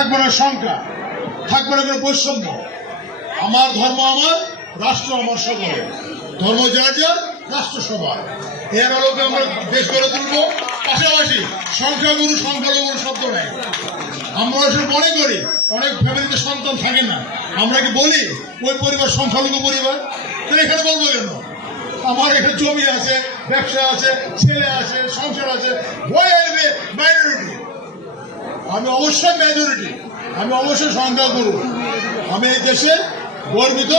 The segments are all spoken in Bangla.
থাকবে না সংখ্যা, থাকবে না কোনো বৈষম্য। আমার ধর্ম আমার, রাষ্ট্র আমার সকল, ধর্ম যার যার, রাষ্ট্র সবার। এর আলোকে আমরা দেশ গড়ে তুলব। পাশাপাশি সংখ্যাগুরু সংখ্যালঘু শব্দ নেই। আমরা মনে করি অনেক ফ্যামিলিতে সন্তান থাকে না, আমরা কি বলি ওই পরিবার সংখ্যালঘু পরিবার? তো এখানে বলবো কেন? আমার এখানে জমি আছে, ব্যবসা আছে, ছেলে আছে, সংসার আছে। মাইনরিটি, আমি অবশ্যই মেজরিটি, আমি অবশ্যই সংখ্যাগুরু। আমি এই দেশে গর্বিত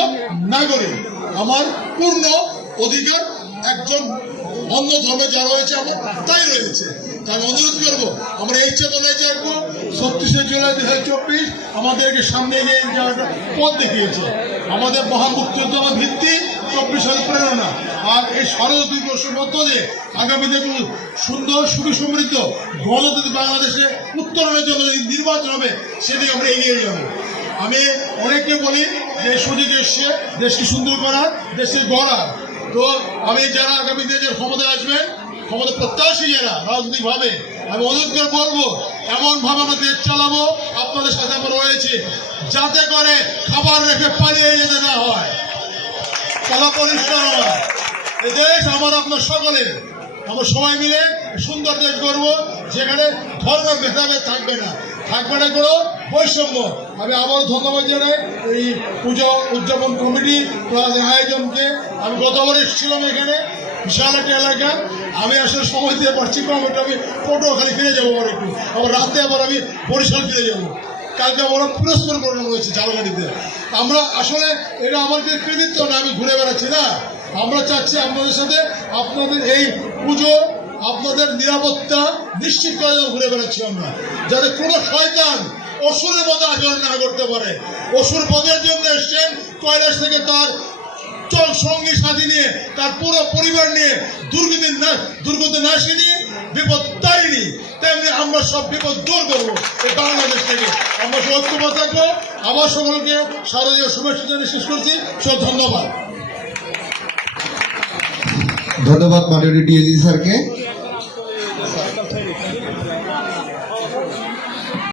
নাগরিক। আমার পূর্ণ অধিকার একজন অন্য ধর্মে যা রয়েছে আমার তাই রয়েছে। তাই আমি অনুরোধ করবো, আমরা এই চেতনায় থাকবো। 36 জুলাই 2024 আমাদেরকে সামনে এগিয়ে যাওয়ার পথ দেখিয়েছে। আমাদের মহামুক্তিযুদ্ধ আমার ভিত্তি, 24 সালের প্রেরণা। আর এই শারদ দিবসের মধ্য দিয়ে আগামী দিনে সুন্দর সুখী সমৃদ্ধ গণতন্ত্র বাংলাদেশে উত্তরণের জন্য নির্বাচন হবে, সেদিকে আমরা এগিয়ে যাব। আমি অনেককে বলি যে সুযোগ এসছে দেশকে সুন্দর করার, দেশকে গড়ার। তো আমি যারা আগামী দিনে ক্ষমতায় আসবেন, ক্ষমতা প্রত্যাশী যারা রাজনৈতিক ভাবে, আমি অনুরোধ করে বলবো এমন ভাবে আমরা দেশ চালাবো, আপনাদের সাথে আমরা রয়েছি, যাতে করে খাবার রেখে পালিয়ে যেতে না হয়, তারা পরিষ্কার হয়। এই দেশ আমার আপনার সকলের। আমরা সবাই মিলে সুন্দর দেশ গড়ব, যেখানে ধর্মের ভেদাভেদ থাকবে না, থাকবে না কোনো বৈষম্য। আমি আবার ধন্যবাদ জানাই এই পুজো উদযাপন কমিটি আয়োজনকে। আমি গতবার এসেছিলাম এখানে, বিশাল একটা এলাকা। আমি আসলে সময় দিতে পারছি কম, আমি পটুয়াখালী ফিরে যাবো আবার একটু, আবার রাতে আবার আমি বরিশাল ফিরে যাবো। কালকে আমার পুরস্কার প্রোগ্রাম রয়েছে ঝালকাঠিতে। আমরা আসলে এটা আমাদের কৃতিত্ব না, আমি ঘুরে বেড়াচ্ছি না। আমরা চাচ্ছি আপনাদের সাথে আপনাদের এই পুজো, আপনাদের নিরাপত্তা নিশ্চিত করে ঘুরে বেড়াচ্ছি আমরা, যাতে কোনো শয়তান অসুরের মতো আচরণ না করতে পারে। অসুর বধের জন্য এসছেন কৈলাস থেকে, তার সঙ্গী সাথী নিয়ে, তার পুরো পরিবার নিয়ে, দুর্গতি নাশী নিয়ে, বিপদ তারিণী। তেমনি আমরা সব বিপদ দূর করবো এই বাংলাদেশ থেকে। আমরা সব ঐক্যবদ্ধ থাকবো। আবার সকলকে শারদীয় শুভেচ্ছা জানিয়ে শেষ করছি। সব ধন্যবাদ। ধন্যবাদ মাননীয় ডিএজি স্যারকে।